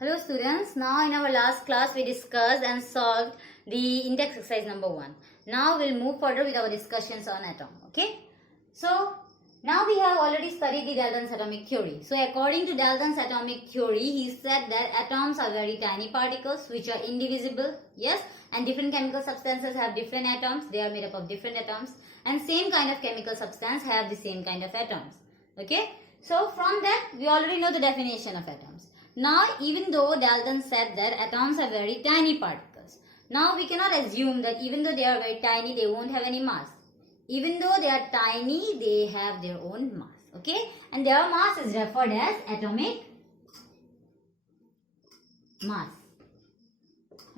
Hello students, now in our last class we discussed and solved the index exercise number 1. Now we'll move further with our discussions on atom, okay? So, now we have already studied the Dalton's atomic theory. So, according to Dalton's atomic theory, he said that atoms are very tiny particles which are indivisible, yes? And different chemical substances have different atoms, they are made up of different atoms. And same kind of chemical substance have the same kind of atoms, okay? So, from that, we already know the definition of atoms. Now, even though Dalton said that atoms are very tiny particles, now we cannot assume that even though they are very tiny, they won't have any mass. Even though they are tiny, they have their own mass, okay? And their mass is referred as atomic mass,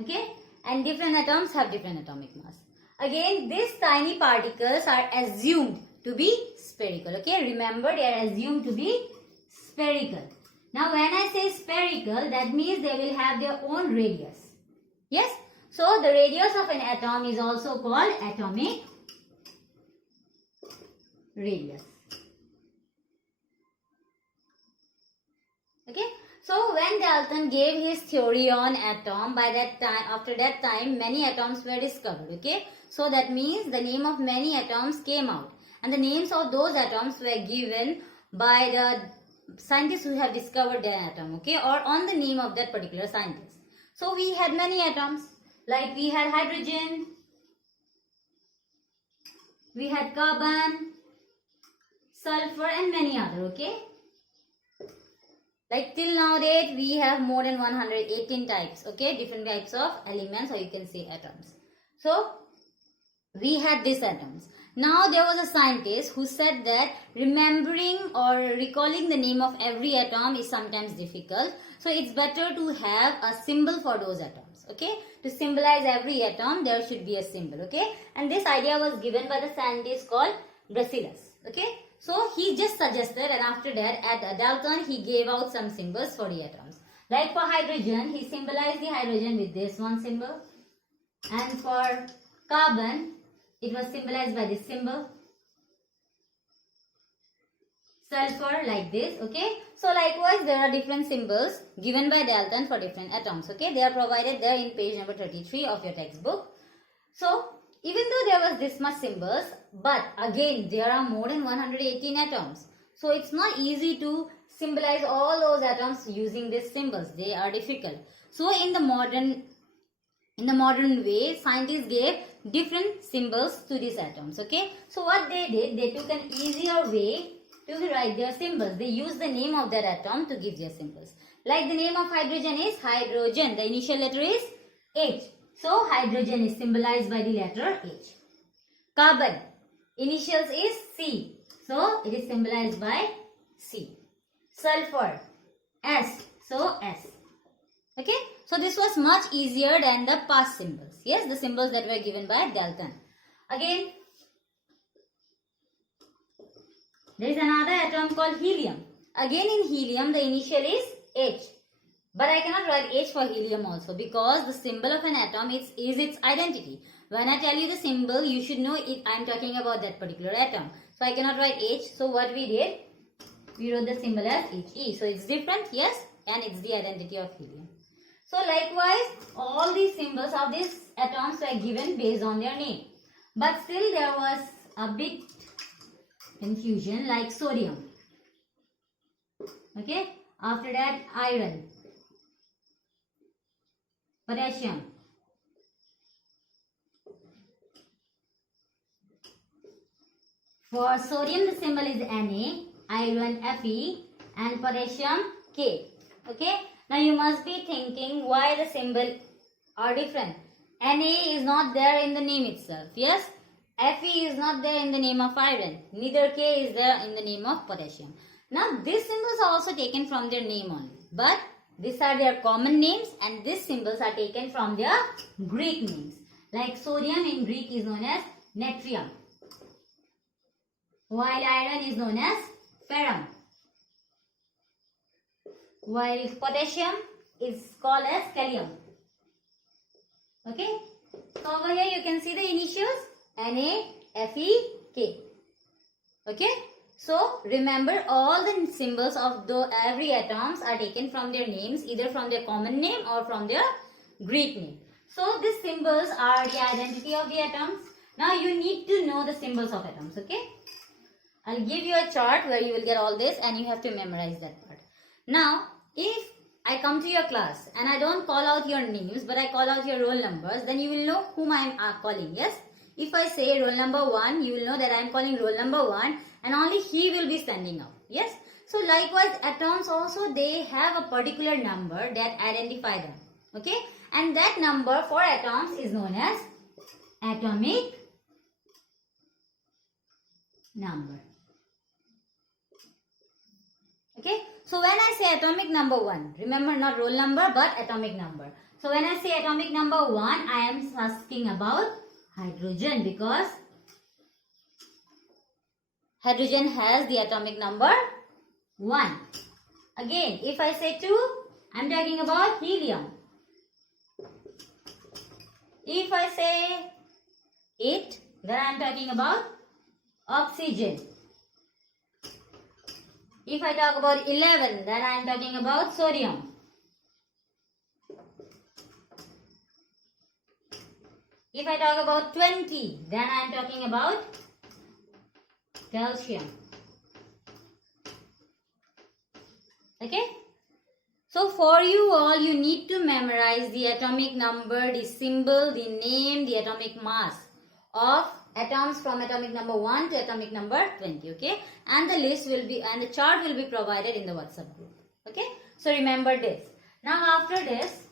okay? And different atoms have different atomic mass. Again, these tiny particles are assumed to be spherical, okay? Remember, they are assumed to be spherical. Now, when I say spherical, that means they will have their own radius. Yes? So, the radius of an atom is also called atomic radius. Okay? So, when Dalton gave his theory on atom, by that time, after that time, many atoms were discovered. Okay? So, that means the name of many atoms came out. And the names of those atoms were given by the scientists who have discovered their atom, okay, or on the name of that particular scientist. So we had many atoms, like we had hydrogen, we had carbon, sulfur, and many other, okay. Like till now date, we have more than 118 types, okay, different types of elements, or you can say atoms. So we had these atoms. Now there was a scientist who said that remembering or recalling the name of every atom is sometimes difficult. So it's better to have a symbol for those atoms. Okay. To symbolize every atom, there should be a symbol. Okay. And this idea was given by the scientist called Bacillus. Okay. So he just suggested, and after that at Dalton he gave out some symbols for the atoms. Like for hydrogen, he symbolized the hydrogen with this one symbol. And for carbon, it was symbolized by this symbol. Sulfur like this, okay. So likewise there are different symbols given by Dalton for different atoms, okay. They are provided there in page number 33 of your textbook. So even though there was this much symbols, but again there are more than 118 atoms. So it's not easy to symbolize all those atoms using these symbols. They are difficult. So in the modern way, scientists gave different symbols to these atoms, okay. So what they did, they took an easier way to write their symbols. They used the name of that atom to give their symbols. Like the name of hydrogen is hydrogen. The initial letter is H. So hydrogen is symbolized by the letter H. Carbon, initials is C. So it is symbolized by C. Sulfur, S. So S. Okay. So this was much easier than the past symbols. Yes, the symbols that were given by Dalton. Again, there is another atom called helium. Again in helium, the initial is H. But I cannot write H for helium also, because the symbol of an atom is its identity. When I tell you the symbol, you should know it. I am talking about that particular atom. So I cannot write H. So what we did, we wrote the symbol as He. So it's different, yes, and it's the identity of helium. So likewise, all these symbols of these atoms were given based on their name. But still there was a bit confusion, like sodium. Okay. After that, iron, potassium, for sodium the symbol is Na, iron Fe, and potassium K. Okay. Now you must be thinking why the symbol are different. Na is not there in the name itself. Yes. Fe is not there in the name of iron. Neither K is there in the name of potassium. Now these symbols are also taken from their name only. But these are their common names, and these symbols are taken from their Greek names. Like sodium in Greek is known as natrium, while iron is known as ferrum, while potassium is called as kalium. Okay. So over here you can see the initials Na, Fe, K. Okay. So remember, all the symbols of every atoms are taken from their names, either from their common name or from their Greek name. So these symbols are the identity of the atoms. Now you need to know the symbols of atoms, okay? I'll give you a chart where you will get all this and you have to memorize that part. Now, if I come to your class and I don't call out your names but I call out your roll numbers, then you will know whom I am calling, yes? If I say roll number 1, you will know that I am calling roll number 1 and only he will be standing up, yes? So likewise, atoms also, they have a particular number that identify them, okay? And that number for atoms is known as atomic number. Okay, so when I say atomic number 1, remember not roll number but atomic number. So when I say atomic number 1, I am asking about hydrogen, because hydrogen has the atomic number 1. Again, if I say 2, I am talking about helium. If I say 8, then I am talking about oxygen. If I talk about 11, then I am talking about sodium. If I talk about 20, then I am talking about calcium. Okay? So for you all, you need to memorize the atomic number, the symbol, the name, the atomic mass of atoms from atomic number 1 to atomic number 20, okay? And the list will be, and the chart will be provided in the WhatsApp group, okay? So remember this. Now after this,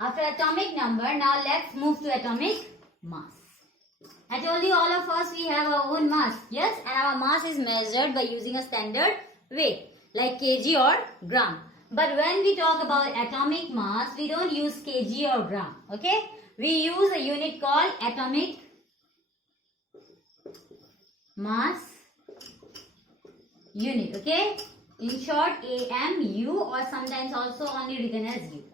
after atomic number, now let's move to atomic mass. I told you all of us, we have our own mass, yes? And our mass is measured by using a standard weight, like kg or gram. But when we talk about atomic mass, we don't use kg or gram, okay? We use a unit called atomic mass unit, okay? In short, AMU, or sometimes also only written as U,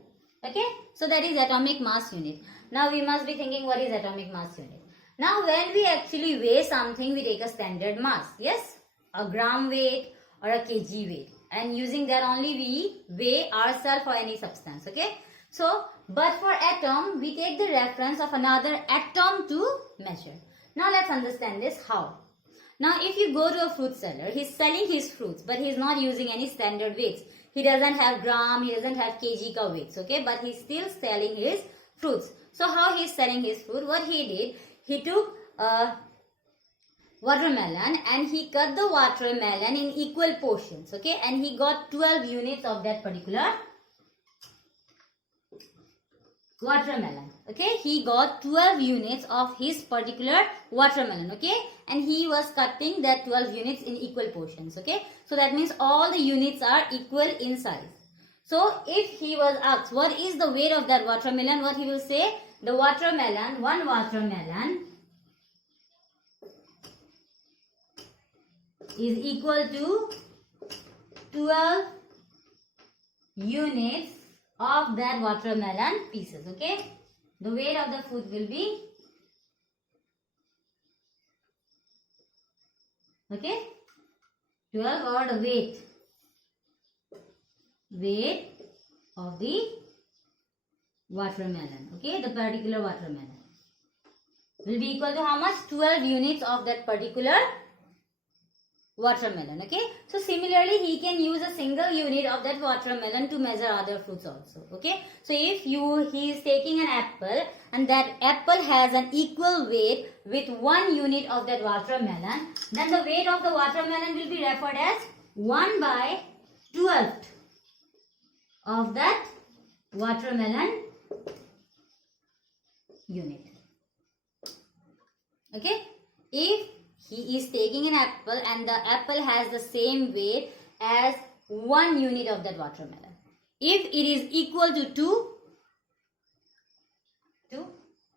okay? So that is atomic mass unit. Now we must be thinking, what is atomic mass unit? Now when we actually weigh something, we take a standard mass, yes? A gram weight or a kg weight. And using that only we weigh ourselves or any substance, okay? So, but for atom, we take the reference of another atom to measure. Now let's understand this how. Now if you go to a fruit seller, he's selling his fruits, but he's not using any standard weights. He doesn't have gram, he doesn't have kg ka weights, okay? But he's still selling his fruits. So how he's selling his fruit? What he did, he took a watermelon and he cut the watermelon in equal portions, okay? And he got 12 units of that particular watermelon, okay? He got 12 units of his particular watermelon, okay? And he was cutting that 12 units in equal portions, okay? So that means all the units are equal in size. So if he was asked what is the weight of that watermelon, what he will say? The watermelon, one watermelon is equal to 12 units of that watermelon pieces, okay? The weight of the food will be, okay, 12, or the weight of the watermelon, okay, the particular watermelon will be equal to how much? 12 units of that particular watermelon, okay? So similarly, he can use a single unit of that watermelon to measure other fruits also, okay? So if he is taking an apple and that apple has an equal weight with 1 unit of that watermelon, then the weight of the watermelon will be referred as 1 by 12th of that watermelon unit, okay? If he is taking an apple and the apple has the same weight as 1 unit of that watermelon. If it is equal to 2,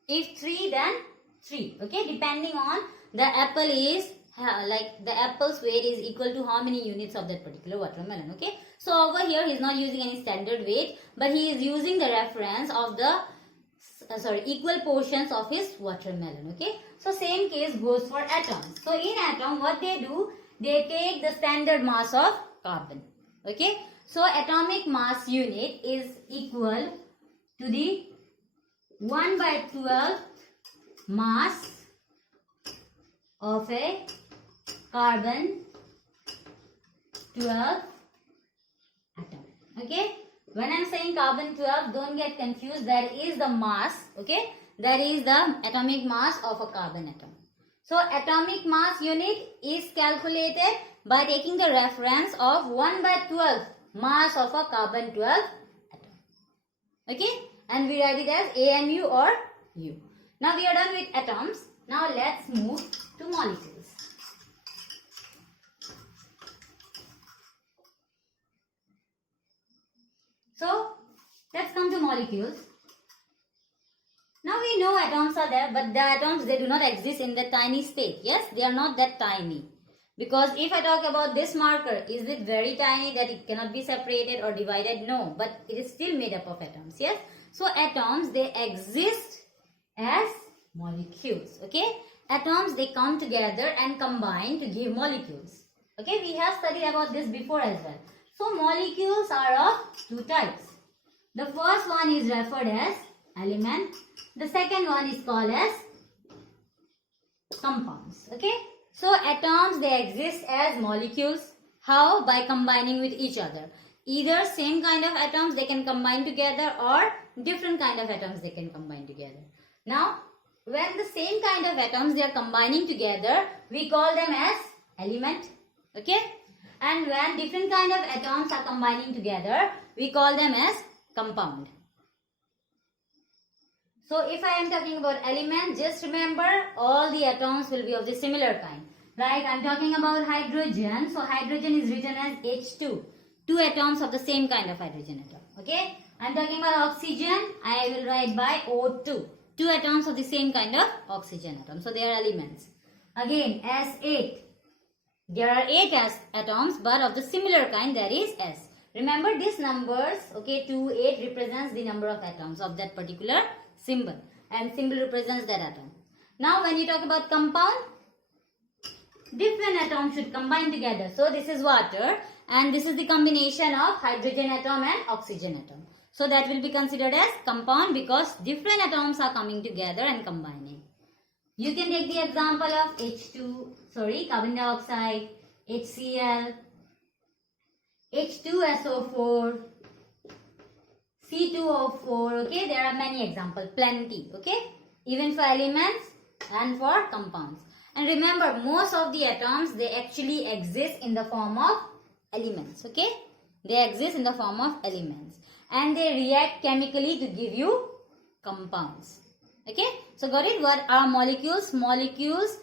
if 3, then 3, okay? Depending on the apple is, like the apple's weight is equal to how many units of that particular watermelon, okay? So over here he is not using any standard weight, but he is using the reference of the equal portions of his watermelon. Okay, so same case goes for atoms. So in atom, what they do, they take the standard mass of carbon. Okay, so atomic mass unit is equal to the 1/12 mass of a carbon 12 atom. Okay, when I'm saying carbon 12, don't get confused. That is the mass. Okay, that is the atomic mass of a carbon atom. So atomic mass unit is calculated by taking the reference of 1/12 mass of a carbon 12 atom. Okay, and we write it as AMU or U. Now we are done with atoms. Now let's move to molecules. So let's come to molecules. Now we know atoms are there, but the atoms, they do not exist in the tiny state. Yes, they are not that tiny. Because if I talk about this marker, is it very tiny that it cannot be separated or divided? No, but it is still made up of atoms. Yes, so atoms, they exist as molecules. Okay, atoms, they come together and combine to give molecules. Okay, we have studied about this before as well. So molecules are of two types. The first one is referred as element. The second one is called as compounds. Okay, so atoms, they exist as molecules. How? By combining with each other. Either same kind of atoms they can combine together, or different kind of atoms they can combine together. Now, when the same kind of atoms they are combining together, we call them as element. Okay, and when different kind of atoms are combining together, we call them as compound. So if I am talking about element, just remember all the atoms will be of the similar kind. Like I am talking about hydrogen. So hydrogen is written as H2. Two atoms of the same kind of hydrogen atom. Okay. I am talking about oxygen. I will write by O2. Two atoms of the same kind of oxygen atom. So they are elements. Again, S8. There are 8 atoms, but of the similar kind, that is S. Remember these numbers, okay, 2, 8 represents the number of atoms of that particular symbol, and symbol represents that atom. Now when you talk about compound, different atoms should combine together. So this is water, and this is the combination of hydrogen atom and oxygen atom. So that will be considered as compound because different atoms are coming together and combining. You can take the example of carbon dioxide, HCl, H2SO4, C2O4, okay, there are many examples, plenty, okay, even for elements and for compounds. And remember, most of the atoms, they actually exist in the form of elements, okay, they exist in the form of elements, and they react chemically to give you compounds. Okay, so got it? What are molecules? Molecules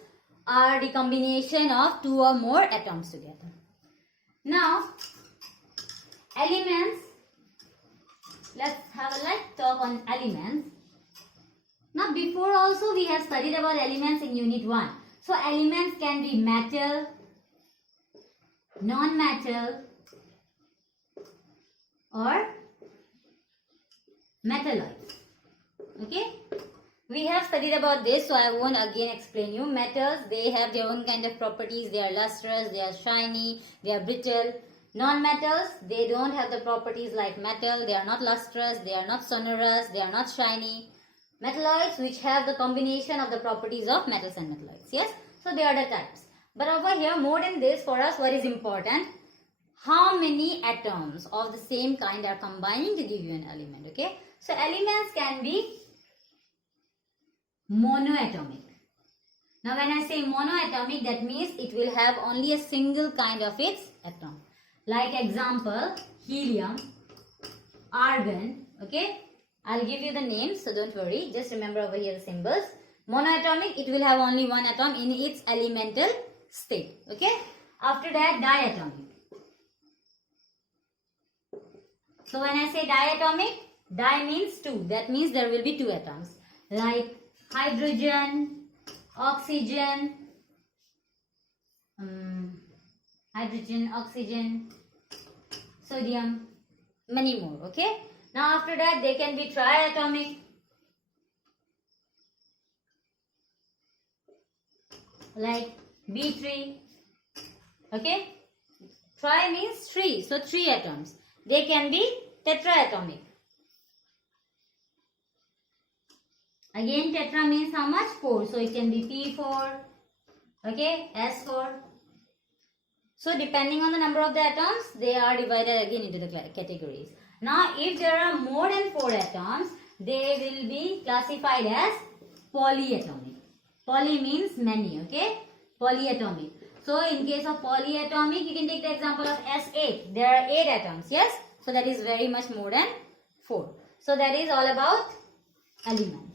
are the combination of 2 or more atoms together. Now, elements. Let's have a talk on elements. Now, before also we have studied about elements in Unit 1. So, elements can be metal, non-metal, or metalloids. Okay. We have studied about this, so I won't again explain you. Metals, they have their own kind of properties. They are lustrous, they are shiny, they are brittle. Non-metals, they don't have the properties like metal. They are not lustrous, they are not sonorous, they are not shiny. Metalloids, which have the combination of the properties of metals and metalloids. Yes, so they are the types. But over here, more than this, for us, what is important? How many atoms of the same kind are combining to give you an element? Okay, so elements can be monoatomic. Now when I say monoatomic, that means it will have only a single kind of its atom. Like example, helium, argon, okay. I'll give you the names, so don't worry. Just remember over here the symbols. Monoatomic, it will have only one atom in its elemental state, okay. After that, diatomic. So when I say diatomic, di means 2. That means there will be 2 atoms. Like hydrogen, oxygen, sodium, many more, okay. Now after that, they can be triatomic. like B3. Okay, tri means 3, so 3 atoms. They can be tetraatomic. Again, tetra means how much? 4, so it can be P4. Okay, S4. So depending on the number of the atoms, they are divided again into the categories. Now, if there are more than 4 atoms, they will be classified as polyatomic. Poly means many, okay? Polyatomic. So in case of polyatomic, you can take the example of S8. There are 8 atoms, yes? So that is very much more than 4. So that is all about elements.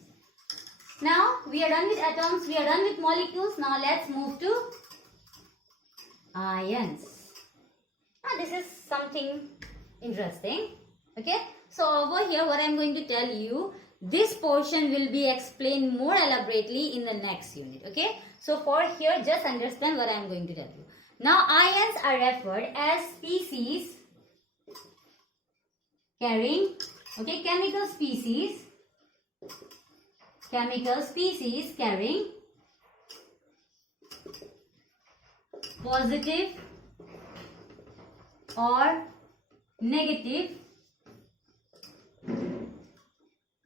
Now we are done with atoms, we are done with molecules. Now let's move to ions. Now this is something interesting. Okay, so over here what I am going to tell you, this portion will be explained more elaborately in the next unit. Okay, so for here just understand what I am going to tell you. Now ions are referred as species carrying, okay, chemical species carrying positive or negative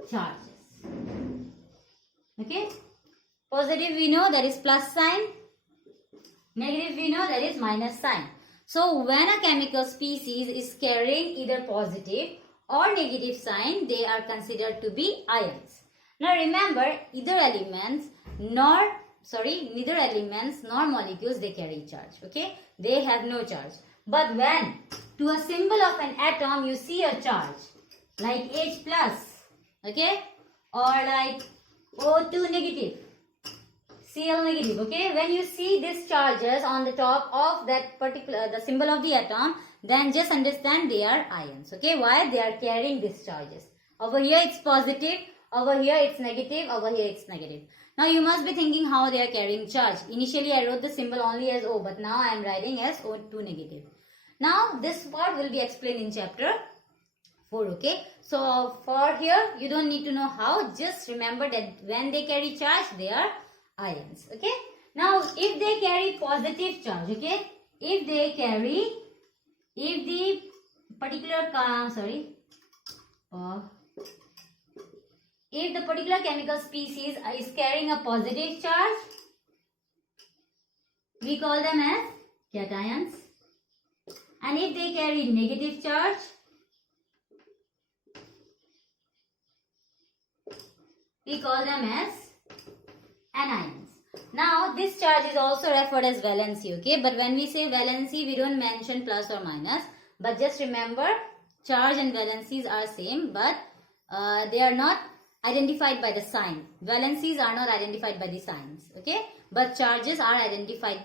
charges. Okay, positive we know that is plus sign, negative we know that is minus sign. So when a chemical species is carrying either positive or negative sign, they are considered to be ions. Now remember, neither elements nor molecules, they carry charge. Okay, they have no charge. But when to a symbol of an atom you see a charge like H plus, okay, or like O2 negative, Cl negative, okay, when you see these charges on the top of that particular, the symbol of the atom, then just understand they are ions. Okay, why? They are carrying these charges. Over here it's positive, over here it's negative, over here it's negative. Now you must be thinking how they are carrying charge. Initially I wrote the symbol only as O, but now I am writing as O2 negative. Now this part will be explained in chapter 4. Okay, so for here you don't need to know how, just remember that when they carry charge they are ions. Okay, now if they carry positive charge, okay, if the particular chemical species is carrying a positive charge, we call them as cations, and if they carry negative charge, we call them as anions. Now this charge is also referred as valency. Okay, but when we say valency, we don't mention plus or minus, but just remember charge and valencies are same, but they are not identified by the sign. Valencies are not identified by the signs. Okay, but charges are identified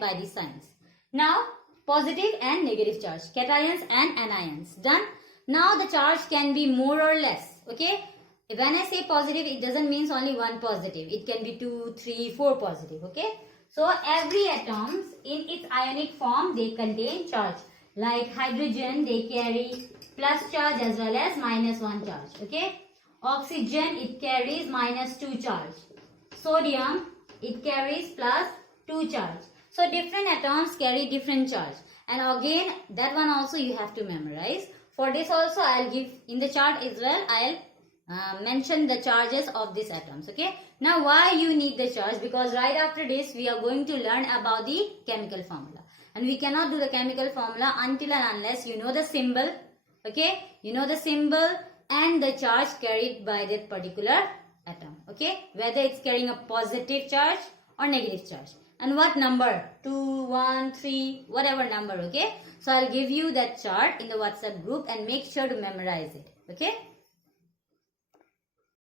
by the signs. Now positive and negative charge, cations and anions, done. Now the charge can be more or less. Okay, when I say positive, it doesn't mean only one positive. It can be 2, 3, 4 positive. Okay, so every atoms in its ionic form, they contain charge. Like hydrogen, they carry plus charge as well as minus 1 charge. Okay, oxygen, it carries minus 2 charge. Sodium, it carries plus 2 charge. So different atoms carry different charge, and again that one also you have to memorize. For this also I'll give in the chart as well, I'll mention the charges of these atoms. Okay, now why you need the charge? Because right after this we are going to learn about the chemical formula, and we cannot do the chemical formula until and unless you know the symbol. Okay, you know the symbol and the charge carried by that particular atom. Okay, whether it's carrying a positive charge or negative charge, and what number, 2, 1, 3, whatever number. Okay, so I'll give you that chart in the WhatsApp group and make sure to memorize it. Okay.